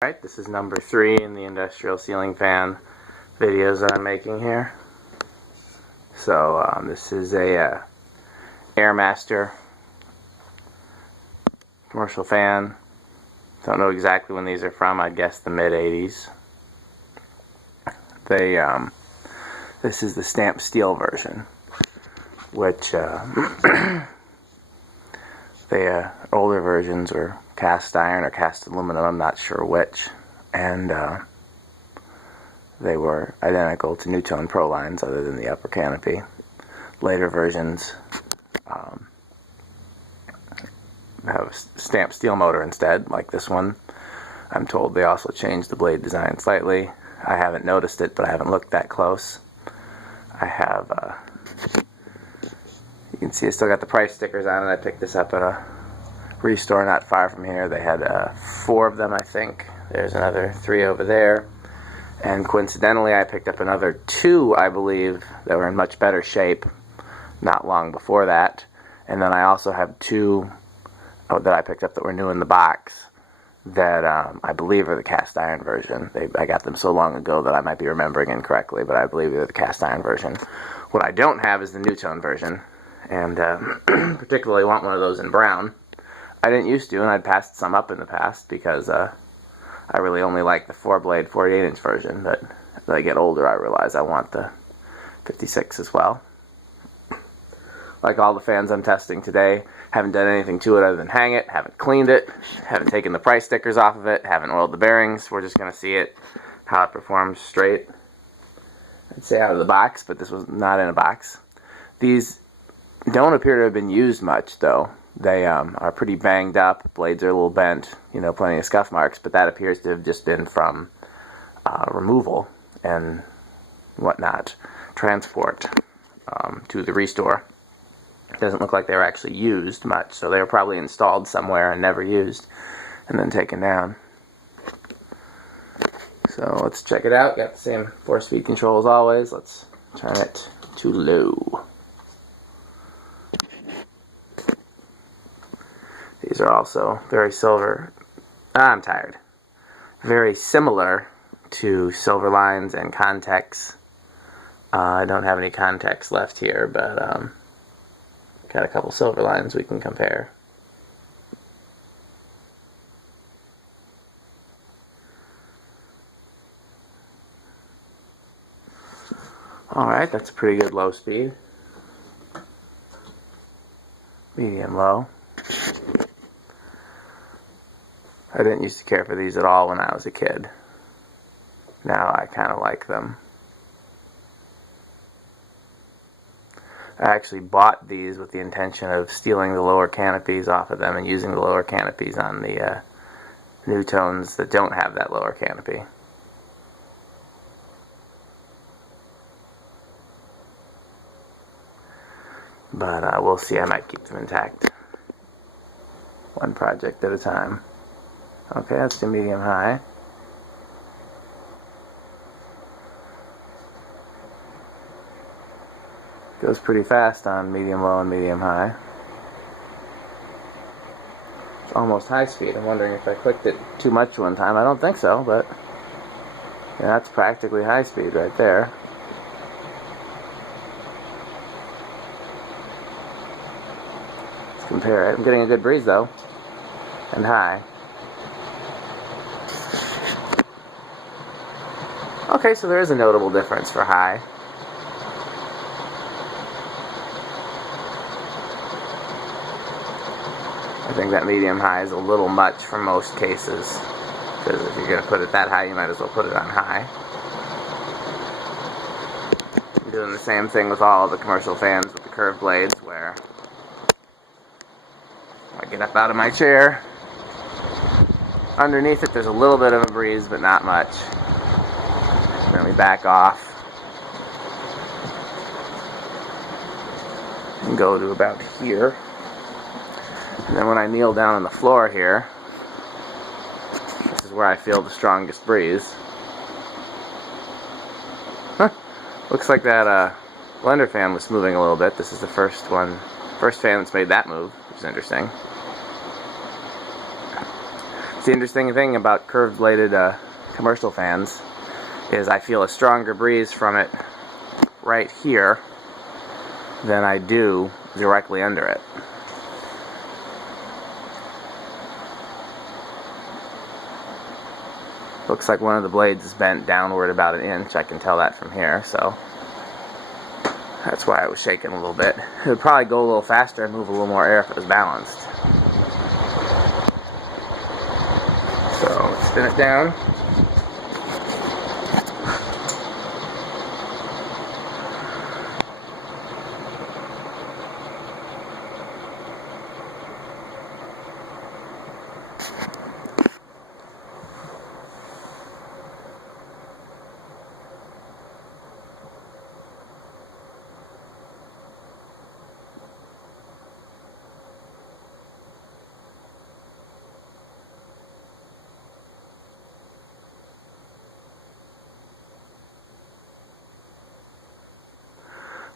Alright, this is number 3 in the industrial ceiling fan videos that I'm making here. So this is a Airmaster commercial fan. Don't know exactly when these are from. I'd guess the mid-80s. This is the stamped steel version, which the older versions were cast iron or cast aluminum, I'm not sure which, and they were identical to Newtone Pro lines other than the upper canopy. Later versions have a stamped steel motor instead, like this one. I'm told they also changed the blade design slightly. I haven't noticed it, but I haven't looked that close. I have, you can see I still got the price stickers on it. I picked this up at a Restore not far from here. They had 4 of them, I think. There's another 3 over there. And coincidentally, I picked up another 2, I believe, that were in much better shape not long before that. And then I also have 2 that I picked up that were new in the box that I believe are the cast iron version. I got them so long ago that I might be remembering incorrectly, but I believe they're the cast iron version. What I don't have is the Newtone version, and particularly want one of those in brown. I didn't used to, and I'd passed some up in the past because I really only like the 4-blade 48-inch version, but as I get older I realize I want the 56 as well. Like all the fans I'm testing today, haven't done anything to it other than hang it, haven't cleaned it, haven't taken the price stickers off of it, haven't oiled the bearings. We're just going to see it, how it performs straight. I'd say out of the box, but this was not in a box. These don't appear to have been used much though. They are pretty banged up, blades are a little bent, you know, plenty of scuff marks, but that appears to have just been from removal and whatnot, transport to the Restore. It doesn't look like they were actually used much, so they were probably installed somewhere and never used, and then taken down. So let's check it out. Got the same 4-speed control as always. Let's turn it to low. These are also very I'm tired. Very similar to silver lines and Contex. I don't have any Contex left here, but got a couple silver lines we can compare. Alright, that's a pretty good low speed. Medium low. I didn't used to care for these at all when I was a kid. Now I kind of like them. I actually bought these with the intention of stealing the lower canopies off of them and using the lower canopies on the Newtones that don't have that lower canopy. But we'll see. I might keep them intact. One project at a time. Okay, that's the medium high. Goes pretty fast on medium low and medium high. It's almost high speed. I'm wondering if I clicked it too much one time. I don't think so, but yeah, that's practically high speed right there. Let's compare it. I'm getting a good breeze though, and high. Okay, so there is a notable difference for high. I think that medium high is a little much for most cases, because if you're going to put it that high, you might as well put it on high. I'm doing the same thing with all of the commercial fans with the curved blades, where I get up out of my chair. Underneath it, there's a little bit of a breeze, but not much. Then we back off and go to about here. And then when I kneel down on the floor here, this is where I feel the strongest breeze. Huh. Looks like that blender fan was moving a little bit. This is the first fan that's made that move, which is interesting. The interesting thing about curved bladed commercial fans is I feel a stronger breeze from it right here than I do directly under it. Looks like one of the blades is bent downward about an inch. I can tell that from here, so that's why I was shaking a little bit. It would probably go a little faster and move a little more air if it was balanced. So let's spin it down.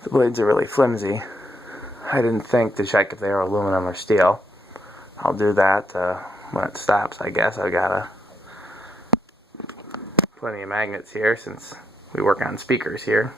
The blades are really flimsy. I didn't think to check if they were aluminum or steel. I'll do that when it stops, I guess. I've got plenty of magnets here since we work on speakers here.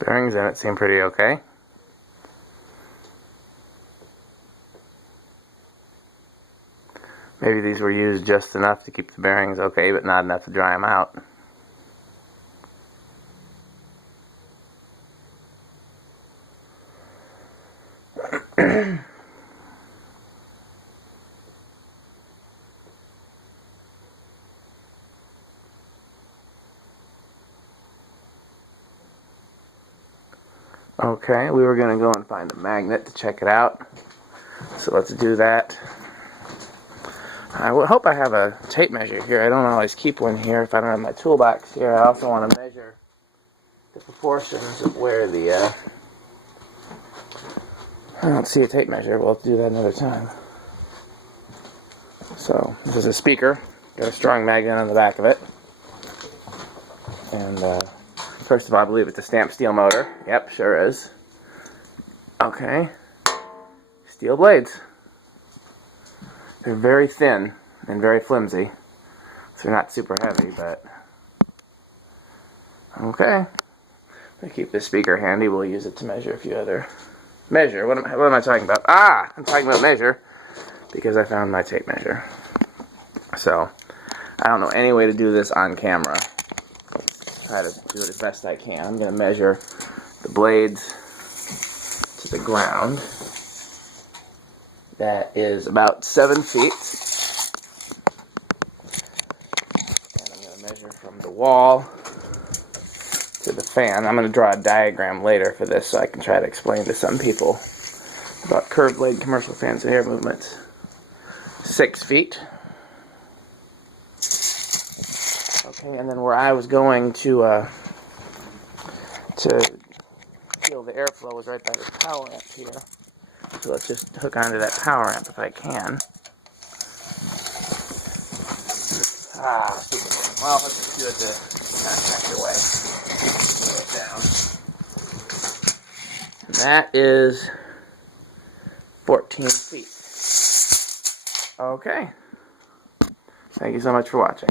Bearings in it seem pretty okay. Maybe these were used just enough to keep the bearings okay, but not enough to dry them out. Okay, we were going to go and find a magnet to check it out. So let's do that. I hope I have a tape measure here. I don't always keep one here if I don't have my toolbox here. I also want to measure the proportions of where the... I don't see a tape measure. We'll have to do that another time. So, this is a speaker. Got a strong magnet on the back of it. And, first of all, I believe it's a stamped steel motor. Yep, sure is. Okay. Steel blades. They're very thin and very flimsy. So they're not super heavy, but... Okay. To keep this speaker handy, we'll use it to measure a few other... Measure? What am I talking about? Ah! I'm talking about measure because I found my tape measure. So, I don't know any way to do this on camera. Try to do it as best I can. I'm going to measure the blades to the ground. That is about 7 feet. And I'm going to measure from the wall to the fan. I'm going to draw a diagram later for this so I can try to explain to some people about curved blade commercial fans and air movements. 6 feet. Okay, and then where I was going to feel the airflow was right by the power amp here. So let's just hook onto that power amp if I can. Ah, stupid one. Well, let's just do it the contractor way. Put it down. That is 14 feet. Okay. Thank you so much for watching.